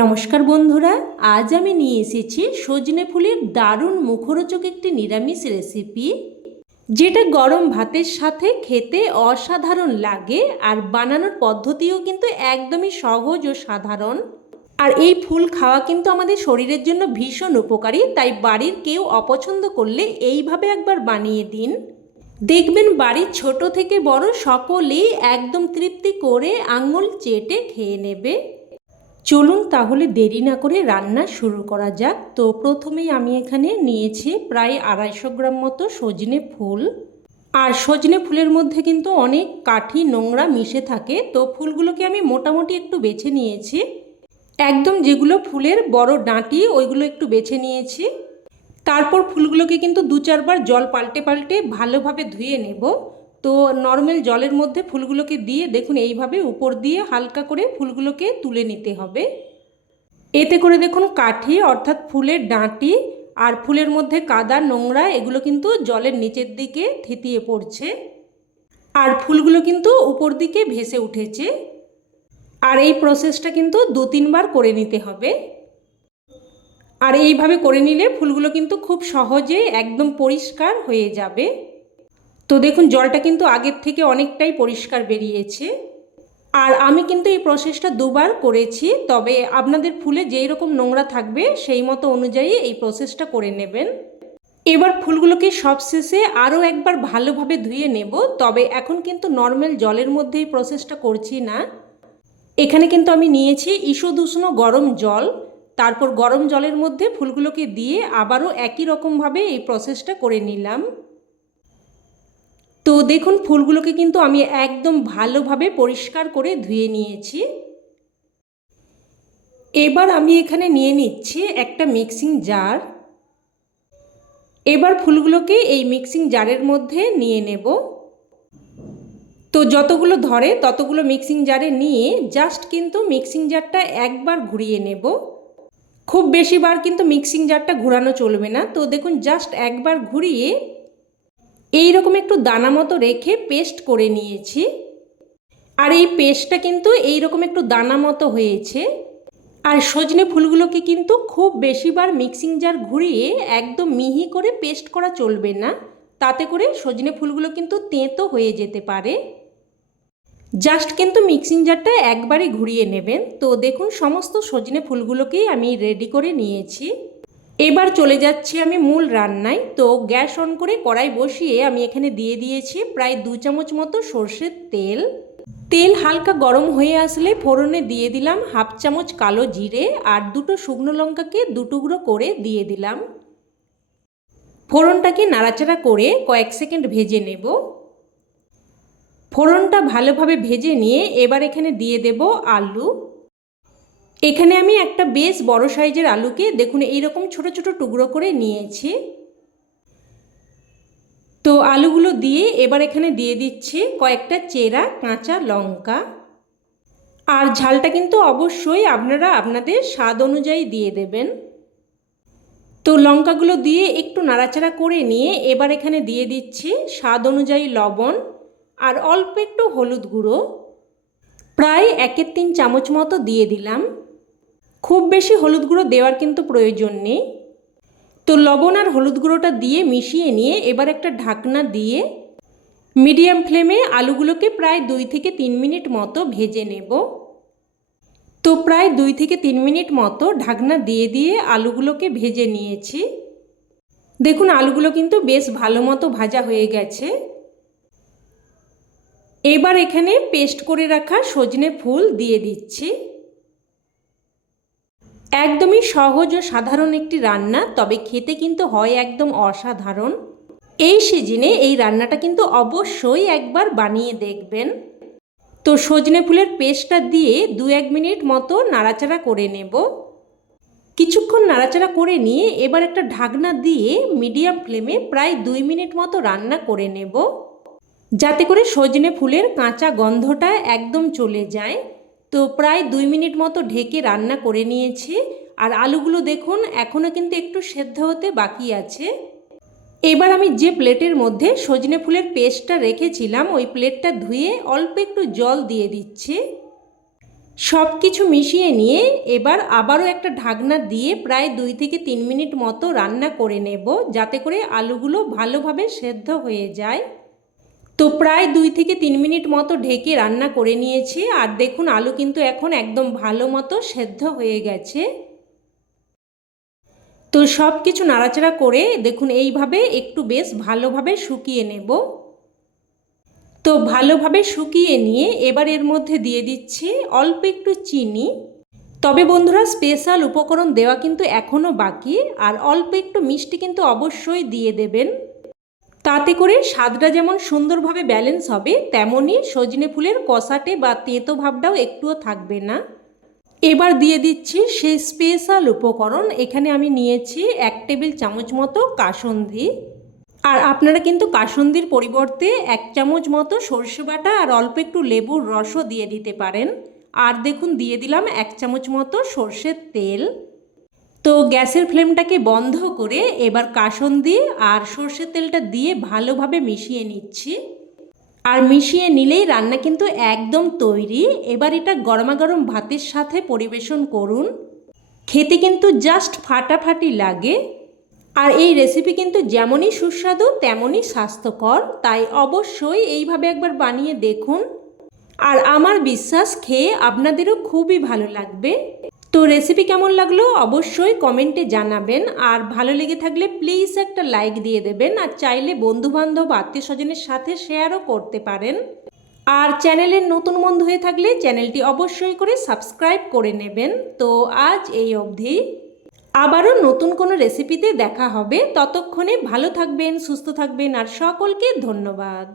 নমস্কার বন্ধুরা, আজ আমি নিয়ে এসেছি সজনে ফুলের দারুণ মুখরোচক একটি নিরামিষ রেসিপি যেটা গরম ভাতের সাথে খেতে অসাধারণ লাগে আর বানানোর পদ্ধতিও কিন্তু একদমই সহজ ও সাধারণ। আর এই ফুল খাওয়া কিন্তু আমাদের শরীরের জন্য ভীষণ উপকারী, তাই বাড়ির কেউ অপছন্দ করলে এইভাবে একবার বানিয়ে দিন। দেখবেন বাড়ির ছোট থেকে বড় সকলেই একদম তৃপ্তি করে আঙুল চেটে খেয়ে নেবে। চলুন তাহলে দেরি না করে রান্না শুরু করা যাক। তো প্রথমেই আমি এখানে নিয়েছি প্রায় আড়াইশো গ্রাম মতো সজনে ফুল। আর সজনে ফুলের মধ্যে কিন্তু অনেক কাঠি নোংরা মিশে থাকে। তো ফুলগুলোকে আমি মোটামুটি একটু বেছে নিয়েছি। একদম যেগুলো ফুলের বড় ডাঁটি, ওইগুলো একটু বেছে নিয়েছি। তারপর ফুলগুলোকে কিন্তু দু চারবার জল পাল্টে পাল্টে ভালোভাবে ধুয়ে নেব। তো নর্মাল জলের মধ্যে ফুলগুলোকে দিয়ে দেখুন, এইভাবে উপর দিয়ে হালকা করে ফুলগুলোকে তুলে নিতে হবে। এতে করে দেখুন, কাঠি অর্থাৎ ফুলের ডাঁটি আর ফুলের মধ্যে কাদা, নোংরা, এগুলো কিন্তু জলের নিচের দিকে থিতিয়ে পড়ছে। আর ফুলগুলো কিন্তু উপর দিকে ভেসে উঠেছে। আর এই প্রসেসটা কিন্তু দু তিনবার করে নিতে হবে। আর এইভাবে করে নিলে ফুলগুলো কিন্তু খুব সহজে একদম পরিষ্কার হয়ে যাবে। তো দেখুন, জলটা কিন্তু আগের থেকে অনেকটাই পরিষ্কার বেরিয়েছে। আর আমি কিন্তু এই প্রসেসটা দুবার করেছি, তবে আপনাদের ফুলে যেই রকম নোংরা থাকবে, সেই মতো অনুযায়ী এই প্রসেসটা করে নেবেন। এবার ফুলগুলোকে সবশেষে আরও একবার ভালোভাবে ধুয়ে নেব, তবে এখন কিন্তু নর্মাল জলের মধ্যে এই প্রসেসটা করছি না। এখানে কিন্তু আমি নিয়েছি ঈষদুষ্ণ গরম জল। তারপর গরম জলের মধ্যে ফুলগুলোকে দিয়ে আবারও একই রকমভাবে এই প্রসেসটা করে নিলাম। তো দেখুন, ফুলগুলোকে কিন্তু আমি একদম ভালোভাবে পরিষ্কার করে ধুয়ে নিয়েছি। এবার আমি এখানে নিয়ে নিচ্ছি একটা মিক্সিং জার। এবার ফুলগুলোকে এই মিক্সিং জারের মধ্যে নিয়ে নেব। তো যতগুলো ধরে ততগুলো মিক্সিং জারে নিয়ে জাস্ট কিন্তু মিক্সিং জারটা একবার ঘুরিয়ে নেব। খুব বেশিবার কিন্তু মিক্সিং জারটা ঘোরানো চলবে না। তো দেখুন, জাস্ট একবার ঘুরিয়ে এই রকম একটু দানা মতো রেখে পেস্ট করে নিয়েছি। আর এই পেস্টটা কিন্তু এই রকম একটু দানা মতো হয়েছে। আর সজনে ফুলগুলোকে কিন্তু খুব বেশিবার মিক্সিং জার ঘুরিয়ে একদম মিহি করে পেস্ট করা চলবে না। তাতে করে সজনে ফুলগুলো কিন্তু তেঁতো হয়ে যেতে পারে। জাস্ট কিন্তু মিক্সিং জারটা একবারই ঘুরিয়ে নেবেন। তো দেখুন, সমস্ত সজনে ফুলগুলোকেই আমি রেডি করে নিয়েছি। এবার চলে যাচ্ছি আমি মূল রান্নায়। তো গ্যাস অন করে কড়াই বসিয়ে আমি এখানে দিয়ে দিয়েছি প্রায় দু চামচ মতো সর্ষের তেল। তেল হালকা গরম হয়ে আসলে ফোড়নে দিয়ে দিলাম হাফ চামচ কালো জিরে আর দুটো শুকনো লঙ্কাকে দুটুকরো করে দিয়ে দিলাম। ফোড়নটাকে নাড়াচাড়া করে কয়েক সেকেন্ড ভেজে নেব। ফোড়নটা ভালোভাবে ভেজে নিয়ে এবার এখানে দিয়ে দেব আলু। এখানে আমি একটা বেশ বড় সাইজের আলুকে, দেখুন, এইরকম ছোট ছোট টুকরো করে নিয়েছি। তো আলুগুলো দিয়ে এবার এখানে দিয়ে দিচ্ছি কয়েকটা চেরা, কাঁচা লঙ্কা। আর ঝালটা কিন্তু অবশ্যই আপনারা আপনাদের স্বাদ অনুযায়ী দিয়ে দেবেন। তো লঙ্কাগুলো দিয়ে একটু নাড়াচাড়া করে নিয়ে এবার এখানে দিয়ে দিচ্ছি স্বাদ অনুযায়ী লবণ আর অল্প একটু হলুদ গুঁড়ো। প্রায় একের তিন চামচ মতো দিয়ে দিলাম। খুব বেশি হলুদ গুঁড়ো দেওয়ার কিন্তু প্রয়োজন নেই। তো লবণ আর হলুদ গুঁড়োটা দিয়ে মিশিয়ে নিয়ে এবার একটা ঢাকনা দিয়ে মিডিয়াম ফ্লেমে আলুগুলোকে প্রায় দুই থেকে তিন মিনিট মতো ভেজে নেব। তো প্রায় দুই থেকে তিন মিনিট মতো ঢাকনা দিয়ে দিয়ে আলুগুলোকে ভেজে নিয়েছি। দেখুন, আলুগুলো কিন্তু বেশ ভালো মতো ভাজা হয়ে গেছে। এবার এখানে পেস্ট করে রাখা সজনে ফুল দিয়ে দিচ্ছি। একদমই সহজ ও সাধারণ একটি রান্না, তবে খেতে কিন্তু হয় একদম অসাধারণ। এই সিজনে এই রান্নাটা কিন্তু অবশ্যই একবার বানিয়ে দেখবেন। তো সজনে ফুলের পেস্টটা দিয়ে দু এক মিনিট মতো নাড়াচাড়া করে নেব। কিছুক্ষণ নাড়াচাড়া করে নিয়ে এবার একটা ঢাকনা দিয়ে মিডিয়াম ফ্লেমে প্রায় দুই মিনিট মতো রান্না করে নেব। যাতে করে সজনে ফুলের কাঁচা গন্ধটা একদম চলে যায়। তো প্রায় দুই মিনিট মতো ঢেকে রান্না করে নিয়েছি। আর আলুগুলো দেখুন এখনও কিন্তু একটু সেদ্ধ হতে বাকি আছে। এবার আমি যে প্লেটের মধ্যে সজনে ফুলের পেস্টটা রেখেছিলাম, ওই প্লেটটা ধুয়ে অল্প একটু জল দিয়ে দিচ্ছি। সব কিছু মিশিয়ে নিয়ে এবার আবারও একটা ঢাকনা দিয়ে প্রায় দুই থেকে তিন মিনিট মতো রান্না করে নেব, যাতে করে আলুগুলো ভালোভাবে সেদ্ধ হয়ে যায়। তো প্রায় দুই থেকে তিন মিনিট মতো ঢেকে রান্না করে নিয়েছি। আর দেখুন, আলু কিন্তু এখন একদম ভালো মতো সেদ্ধ হয়ে গেছে। তো সব কিছু নাড়াচাড়া করে দেখুন, এইভাবে একটু বেশ ভালোভাবে শুকিয়ে নেব। তো ভালোভাবে শুকিয়ে নিয়ে এবার এর মধ্যে দিয়ে দিচ্ছি অল্প একটু চিনি। তবে বন্ধুরা, স্পেশাল উপকরণ দেওয়া কিন্তু এখনও বাকি। আর অল্প একটু মিষ্টি কিন্তু অবশ্যই দিয়ে দেবেন। তাতে করে স্বাদটা যেমন সুন্দরভাবে ব্যালেন্স হবে, তেমনই সজনে ফুলের কষাটে বা তেঁতো ভাবটাও একটুও থাকবে না। এবার দিয়ে দিচ্ছি সেই স্পেশাল উপকরণ। এখানে আমি নিয়েছি এক টেবিল চামচ মতো কাসন্দি। আর আপনারা কিন্তু কাসন্দির পরিবর্তে এক চামচ মতো সর্ষে বাটা আর অল্প একটু লেবুর রসও দিয়ে দিতে পারেন। আর দেখুন, দিয়ে দিলাম এক চামচ মতো সর্ষের তেল। তো গ্যাসের ফ্লেমটাকে বন্ধ করে এবার কাসন্দি আর সর্ষের তেলটা দিয়ে ভালোভাবে মিশিয়ে নিচ্ছি। আর মিশিয়ে নিলেই রান্না কিন্তু একদম তৈরি। এবার এটা গরমাগরম ভাতের সাথে পরিবেশন করুন। খেতে কিন্তু জাস্ট ফাটাফাটি লাগে। আর এই রেসিপি কিন্তু যেমনই সুস্বাদু, তেমনই স্বাস্থ্যকর। তাই অবশ্যই এইভাবে একবার বানিয়ে দেখুন। আর আমার বিশ্বাস, খেয়ে আপনাদেরও খুবই ভালো লাগবে। তো রেসিপি কেমন লাগল অবশ্যই কমেন্টে জানাবেন। আর ভালো লেগে থাকলে প্লিজ একটা লাইক দিয়ে দেবেন আর চাইলে বন্ধুবান্ধব আত্মীয় স্বজনের সাথে শেয়ারও করতে পারেন। আর চ্যানেলের নতুন বন্ধু হয়ে থাকলে চ্যানেলটি অবশ্যই করে সাবস্ক্রাইব করে নেবেন। তো আজ এই অবধি। আবারও নতুন কোনো রেসিপিতে দেখা হবে। ততক্ষণে ভালো থাকবেন, সুস্থ থাকবেন আর সকলকে ধন্যবাদ।